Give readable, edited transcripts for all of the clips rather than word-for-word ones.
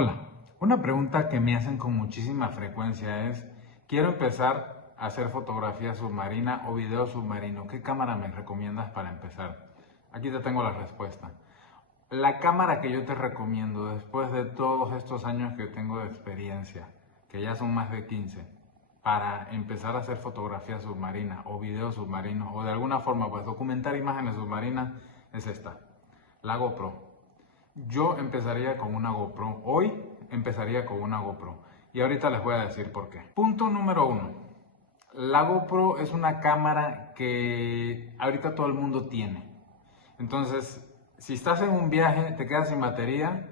Hola, una pregunta que me hacen con muchísima frecuencia es, quiero empezar a hacer fotografía submarina o video submarino, ¿qué cámara me recomiendas para empezar? Aquí te tengo la respuesta. La cámara que yo te recomiendo después de todos estos años que tengo de experiencia, que ya son más de 15, para empezar a hacer fotografía submarina o video submarino o de alguna forma pues documentar imágenes submarinas es esta, la GoPro. Yo empezaría con una GoPro. Hoy empezaría con una GoPro. Y ahorita les voy a decir por qué. Punto número uno. La GoPro es una cámara que ahorita todo el mundo tiene. Entonces, si estás en un viaje, te quedas sin batería,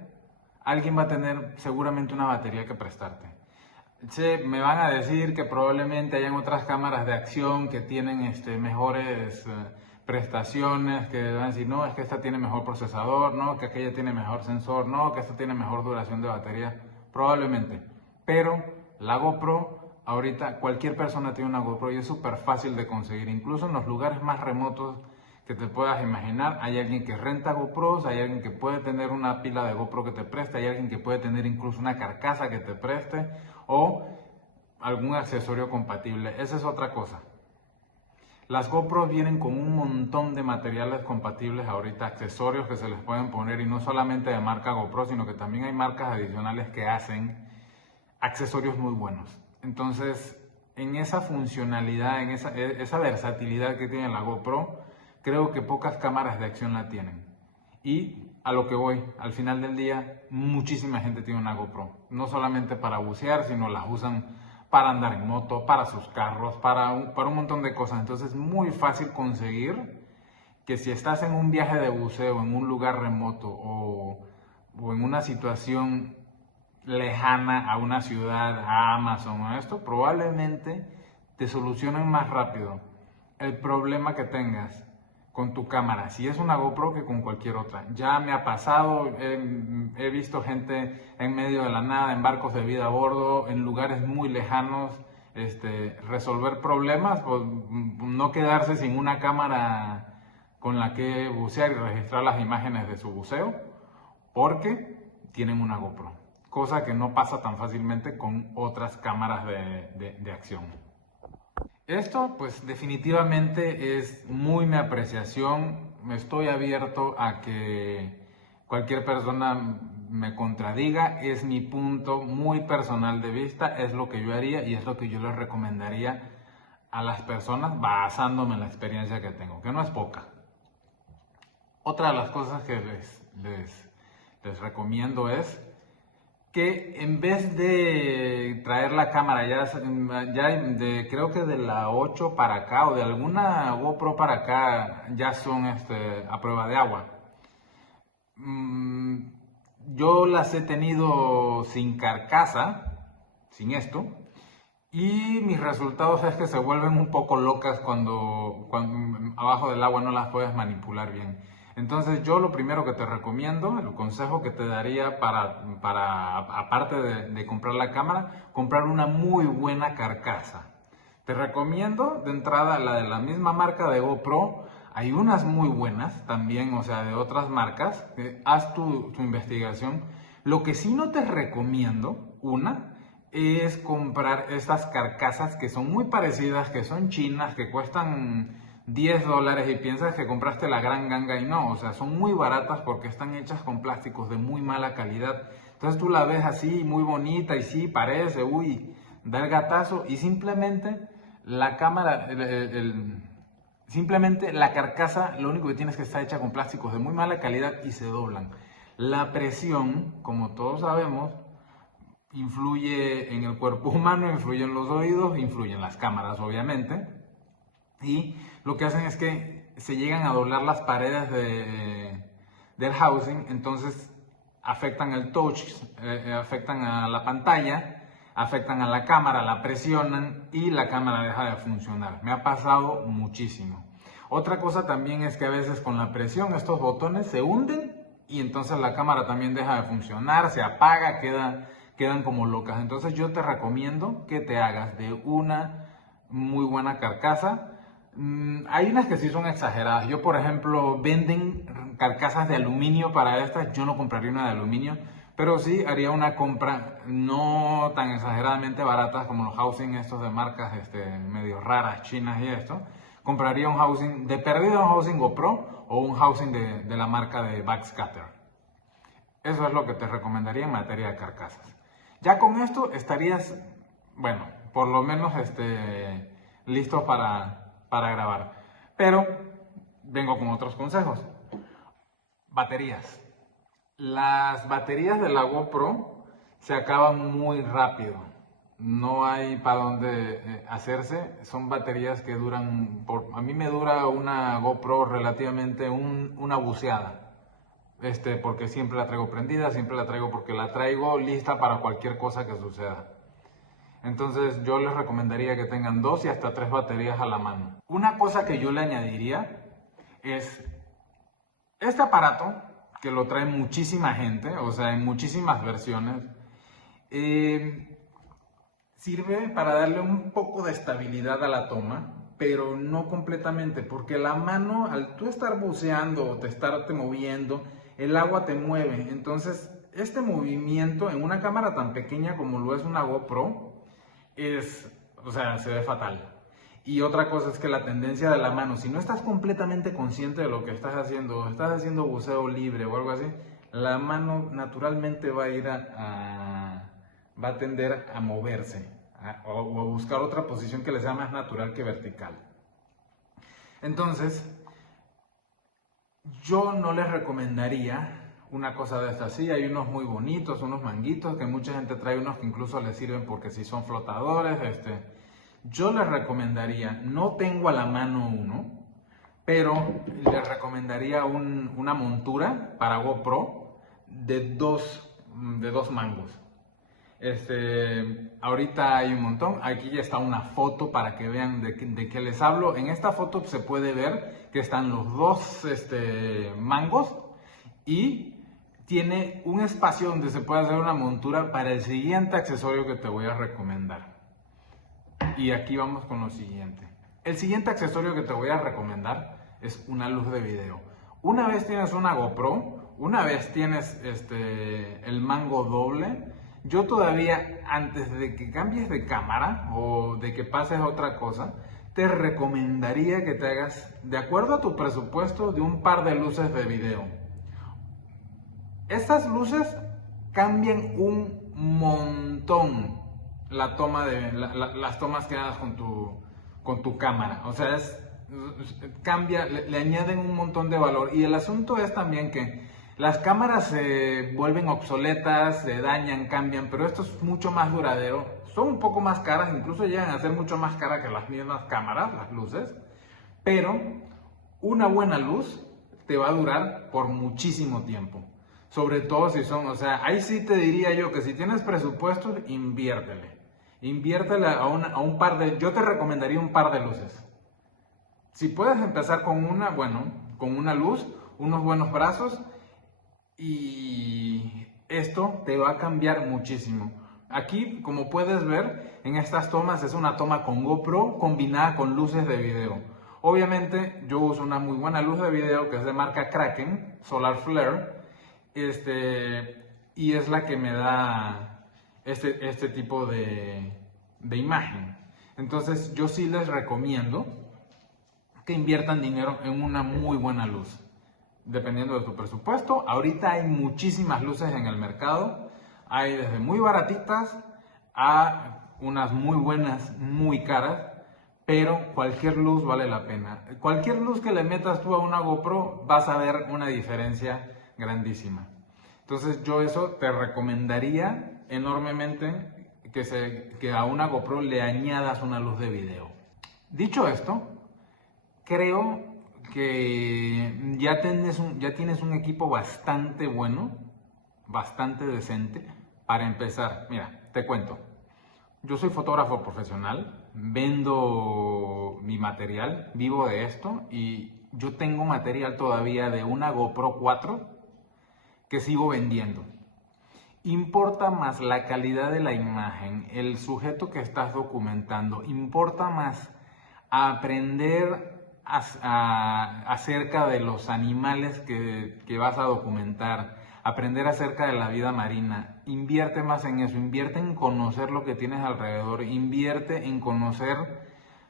alguien va a tener seguramente una batería que prestarte. Sí, me van a decir que probablemente hayan otras cámaras de acción que tienen mejores prestaciones, que van a decir, no, es que esta tiene mejor procesador, no, que aquella tiene mejor sensor, no, que esta tiene mejor duración de batería, probablemente. Pero la GoPro, ahorita cualquier persona tiene una GoPro y es súper fácil de conseguir, incluso en los lugares más remotos que te puedas imaginar, hay alguien que renta GoPros, hay alguien que puede tener una pila de GoPro que te preste, hay alguien que puede tener incluso una carcasa que te preste o algún accesorio compatible. Esa es otra cosa. Las GoPros vienen con un montón de materiales compatibles ahorita, accesorios que se les pueden poner y no solamente de marca GoPro, sino que también hay marcas adicionales que hacen accesorios muy buenos. Entonces, en esa funcionalidad, en esa versatilidad que tiene la GoPro, creo que pocas cámaras de acción la tienen. Y a lo que voy, al final del día, muchísima gente tiene una GoPro. No solamente para bucear, sino las usan para andar en moto, para sus carros, para un montón de cosas. Entonces es muy fácil conseguir que si estás en un viaje de buceo, en un lugar remoto o en una situación lejana a una ciudad, a Amazon o esto, probablemente te solucionen más rápido el problema que tengas con tu cámara, si es una GoPro que con cualquier otra. Ya me ha pasado, he visto gente en medio de la nada, en barcos de vida a bordo, en lugares muy lejanos, resolver problemas, pues, no quedarse sin una cámara con la que bucear y registrar las imágenes de su buceo, porque tienen una GoPro, cosa que no pasa tan fácilmente con otras cámaras de acción. Esto pues definitivamente es muy mi apreciación, estoy abierto a que cualquier persona me contradiga, es mi punto muy personal de vista, es lo que yo haría y es lo que yo les recomendaría a las personas basándome en la experiencia que tengo, que no es poca. Otra de las cosas que les recomiendo es que en vez de traer la cámara creo que de la 8 para acá o de alguna GoPro para acá ya son a prueba de agua. Mm, yo las he tenido sin carcasa, sin esto, y mis resultados es que se vuelven un poco locas cuando abajo del agua no las puedes manipular bien. Entonces yo lo primero que te recomiendo, el consejo que te daría aparte de comprar la cámara, comprar una muy buena carcasa. Te recomiendo de entrada la de la misma marca de GoPro. Hay unas muy buenas también, o sea, de otras marcas. Haz tu investigación. Lo que sí no te recomiendo, es comprar estas carcasas que son muy parecidas, que son chinas, que cuestan $10 y piensas que compraste la gran ganga y no, o sea, son muy baratas porque están hechas con plásticos de muy mala calidad. Entonces tú la ves así, muy bonita y sí, parece, uy, da el gatazo y simplemente la cámara, simplemente la carcasa, lo único que tienes es que está hecha con plásticos de muy mala calidad y se doblan. La presión, como todos sabemos, influye en el cuerpo humano, influye en los oídos, influye en las cámaras, obviamente. Y lo que hacen es que se llegan a doblar las paredes del housing, entonces afectan el touch, afectan a la pantalla, afectan a la cámara, la presionan y la cámara deja de funcionar. Me ha pasado muchísimo. Otra cosa también es que a veces con la presión estos botones se hunden y entonces la cámara también deja de funcionar, se apaga, quedan como locas. Entonces yo te recomiendo que te hagas de una muy buena carcasa. Hay unas que sí son exageradas. Yo, por ejemplo, venden carcasas de aluminio para estas. Yo no compraría una de aluminio pero sí haría una compra no tan exageradamente barata como los housing estos de marcas medio raras, chinas y esto. Compraría un housing, de perdida un housing GoPro o un housing de la marca de Backscatter. Eso es lo que te recomendaría en materia de carcasas. Ya con esto estarías, bueno, por lo menos listo para grabar. Pero vengo con otros consejos. Baterías. Las baterías de la GoPro se acaban muy rápido. No hay para dónde hacerse. Son baterías que duran, a mí me dura una GoPro relativamente una buceada. Porque siempre la traigo prendida, siempre la traigo porque la traigo lista para cualquier cosa que suceda. Entonces yo les recomendaría que tengan 2 y hasta 3 baterías a la mano. Una cosa que yo le añadiría es este aparato, que lo trae muchísima gente, o sea, en muchísimas versiones, sirve para darle un poco de estabilidad a la toma, pero no completamente, porque la mano, al tú estar buceando o estarte moviendo, el agua te mueve. Entonces, este movimiento en una cámara tan pequeña como lo es una GoPro, o sea, se ve fatal. Y otra cosa es que la tendencia de la mano, si no estás completamente consciente de lo que estás haciendo buceo libre o algo así, la mano naturalmente va a ir va a tender a moverse o a buscar otra posición que le sea más natural que vertical. Entonces, yo no les recomendaría una cosa de estas. Sí, hay unos muy bonitos, unos manguitos, que mucha gente trae unos que incluso les sirven porque si son flotadores, yo les recomendaría, no tengo a la mano uno, pero les recomendaría una montura para GoPro de dos mangos. Ahorita hay un montón. Aquí ya está una foto para que vean de qué les hablo. En esta foto se puede ver que están los dos mangos y tiene un espacio donde se puede hacer una montura para el siguiente accesorio que te voy a recomendar. Y aquí vamos con lo siguiente. El siguiente accesorio que te voy a recomendar es una luz de video. Una vez tienes una GoPro, una vez tienes el mango doble, yo todavía, antes de que cambies de cámara o de que pases a otra cosa, te recomendaría que te hagas, de acuerdo a tu presupuesto, de un par de luces de video. Estas luces cambian un montón las tomas que hagas con tu cámara. O sea, cambia, le añaden un montón de valor. Y el asunto es también que las cámaras se vuelven obsoletas, se dañan, cambian, pero esto es mucho más duradero. Son un poco más caras, incluso llegan a ser mucho más caras que las mismas cámaras, las luces. Pero una buena luz te va a durar por muchísimo tiempo. Sobre todo si son, o sea, ahí sí te diría yo que si tienes presupuesto, inviértele. Inviértele a un par de, yo te recomendaría un par de luces. Si puedes empezar con una, bueno, con una luz, unos buenos brazos, y esto te va a cambiar muchísimo. Aquí, como puedes ver, en estas tomas es una toma con GoPro combinada con luces de video. Obviamente yo uso una muy buena luz de video que es de marca Kraken, Solar Flare, y es la que me da este tipo de imagen. Entonces yo sí les recomiendo que inviertan dinero en una muy buena luz, dependiendo de su presupuesto. Ahorita hay muchísimas luces en el mercado, hay desde muy baratitas a unas muy buenas, muy caras, pero cualquier luz vale la pena. Cualquier luz que le metas tú a una GoPro vas a ver una diferencia grandísima. Entonces yo eso te recomendaría enormemente que a una GoPro le añadas una luz de video. Dicho esto, creo que ya tienes un equipo bastante bueno, bastante decente para empezar. Mira, te cuento. Yo soy fotógrafo profesional, vendo mi material, vivo de esto y yo tengo material todavía de una GoPro 4 que sigo vendiendo. Importa más la calidad de la imagen, el sujeto que estás documentando, importa más aprender acerca de los animales que vas a documentar, aprender acerca de la vida marina. Invierte más en eso, invierte en conocer lo que tienes alrededor, invierte en conocer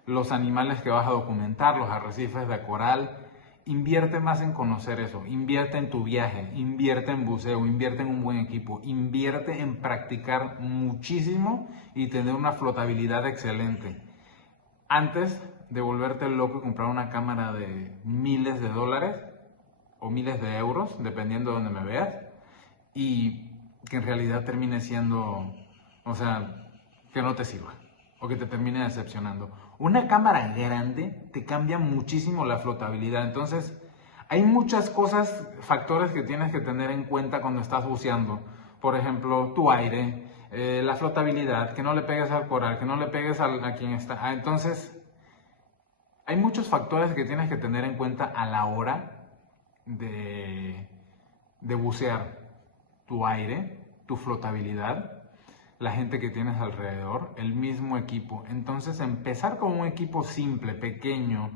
los animales que vas a documentar, los arrecifes de coral. Invierte más en conocer eso, invierte en tu viaje, invierte en buceo, invierte en un buen equipo, invierte en practicar muchísimo y tener una flotabilidad excelente. Antes de volverte loco y comprar una cámara de miles de dólares o miles de euros, dependiendo de donde me veas, y que en realidad termine siendo, o sea, que no te sirva o que te termine decepcionando. Una cámara grande te cambia muchísimo la flotabilidad. Entonces, hay muchas cosas, factores que tienes que tener en cuenta cuando estás buceando. Por ejemplo, tu aire, la flotabilidad, que no le pegues al coral, que no le pegues a quien está. Entonces, hay muchos factores que tienes que tener en cuenta a la hora de bucear. Tu aire, tu flotabilidad, la gente que tienes alrededor, el mismo equipo. Entonces, empezar con un equipo simple, pequeño,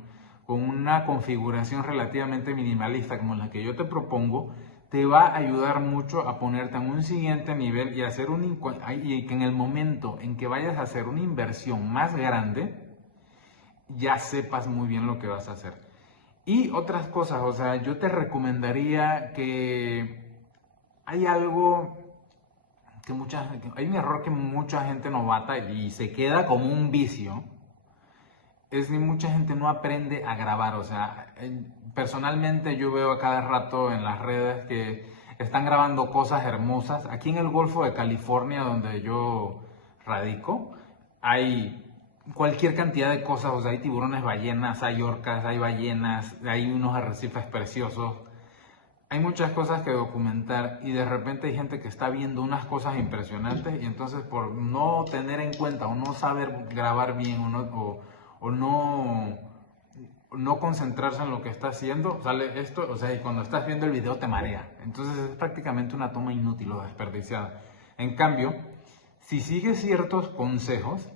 con una configuración relativamente minimalista como la que yo te propongo, te va a ayudar mucho a ponerte en un siguiente nivel y y que en el momento en que vayas a hacer una inversión más grande, ya sepas muy bien lo que vas a hacer. Y otras cosas, o sea, yo te recomendaría que hay algo hay un error que mucha gente novata y se queda como un vicio, es que mucha gente no aprende a grabar. O sea, personalmente yo veo a cada rato en las redes que están grabando cosas hermosas. Aquí en el Golfo de California, donde yo radico, hay cualquier cantidad de cosas. O sea, hay tiburones, ballenas, hay orcas, hay ballenas, hay unos arrecifes preciosos. Hay muchas cosas que documentar y de repente hay gente que está viendo unas cosas impresionantes y entonces por no tener en cuenta o no saber grabar bien o no concentrarse en lo que está haciendo, sale esto, o sea, y cuando estás viendo el video te marea. Entonces es prácticamente una toma inútil o desperdiciada. En cambio, si sigues ciertos consejos,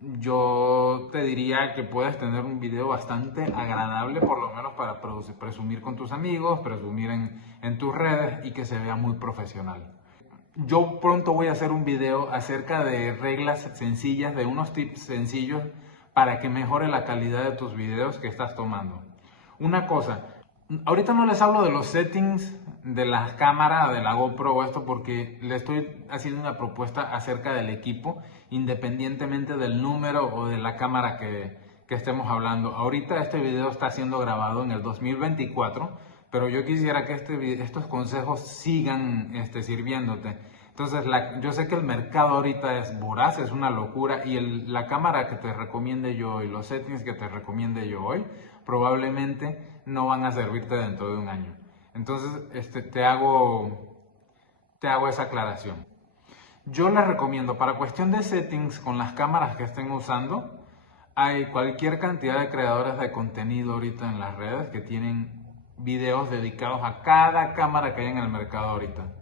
yo te diría que puedes tener un video bastante agradable, por lo menos para presumir con tus amigos, presumir en tus redes y que se vea muy profesional. Yo pronto voy a hacer un video acerca de reglas sencillas, de unos tips sencillos para que mejore la calidad de tus videos que estás tomando. Una cosa, ahorita no les hablo de los settings de la cámara, de la GoPro o esto, porque le estoy haciendo una propuesta acerca del equipo, independientemente del número o de la cámara que estemos hablando. Ahorita este video está siendo grabado en el 2024, pero yo quisiera que estos consejos sigan sirviéndote. Entonces, yo sé que el mercado ahorita es voraz, es una locura, y la cámara que te recomiende yo y los settings que te recomiende yo hoy probablemente no van a servirte dentro de un año. Entonces, te hago esa aclaración. Yo les recomiendo, para cuestión de settings con las cámaras que estén usando, hay cualquier cantidad de creadores de contenido ahorita en las redes que tienen videos dedicados a cada cámara que hay en el mercado ahorita.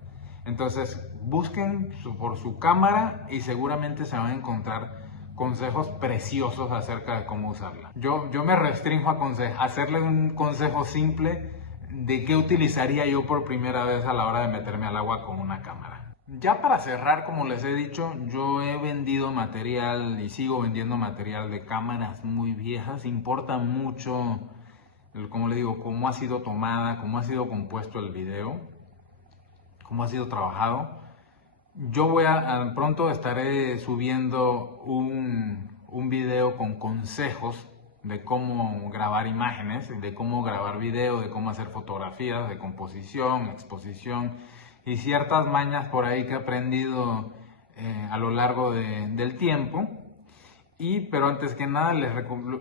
Entonces, busquen por su cámara y seguramente se van a encontrar consejos preciosos acerca de cómo usarla. Yo me restringo a hacerle un consejo simple de qué utilizaría yo por primera vez a la hora de meterme al agua con una cámara. Ya para cerrar, como les he dicho, yo he vendido material y sigo vendiendo material de cámaras muy viejas. Importa mucho, como le digo, cómo ha sido tomada, cómo ha sido compuesto el video, cómo ha sido trabajado. Yo pronto estaré subiendo un video con consejos de cómo grabar imágenes, de cómo grabar video, de cómo hacer fotografías, de composición, exposición y ciertas mañas por ahí que he aprendido a lo largo del tiempo. Pero antes que nada,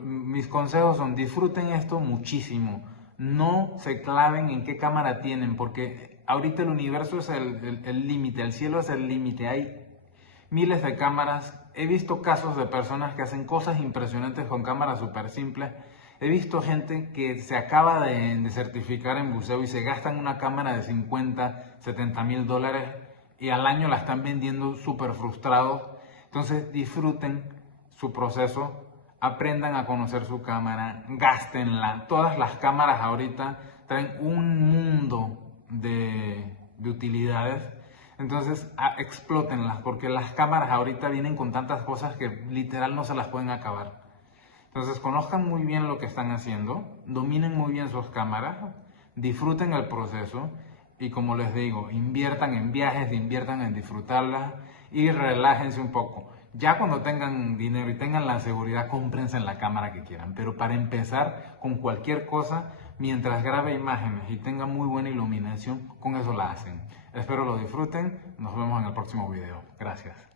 mis consejos son: disfruten esto muchísimo. No se claven en qué cámara tienen, porque ahorita el universo es el límite, el cielo es el límite. Hay miles de cámaras. He visto casos de personas que hacen cosas impresionantes con cámaras súper simples. He visto gente que se acaba de certificar en buceo y se gastan una cámara de 50, 70 mil dólares y al año la están vendiendo súper frustrados. Entonces disfruten su proceso, aprendan a conocer su cámara, gástenla. Todas las cámaras ahorita traen un mundo de de utilidades. Entonces, explótenlas, porque las cámaras ahorita vienen con tantas cosas que literal no se las pueden acabar. Entonces, conozcan muy bien lo que están haciendo, dominen muy bien sus cámaras, disfruten el proceso y, como les digo, inviertan en viajes, inviertan en disfrutarlas y relájense un poco. Ya cuando tengan dinero y tengan la seguridad, cómprense en la cámara que quieran. Pero para empezar, con cualquier cosa, mientras grabe imágenes y tenga muy buena iluminación, con eso la hacen. Espero lo disfruten. Nos vemos en el próximo video. Gracias.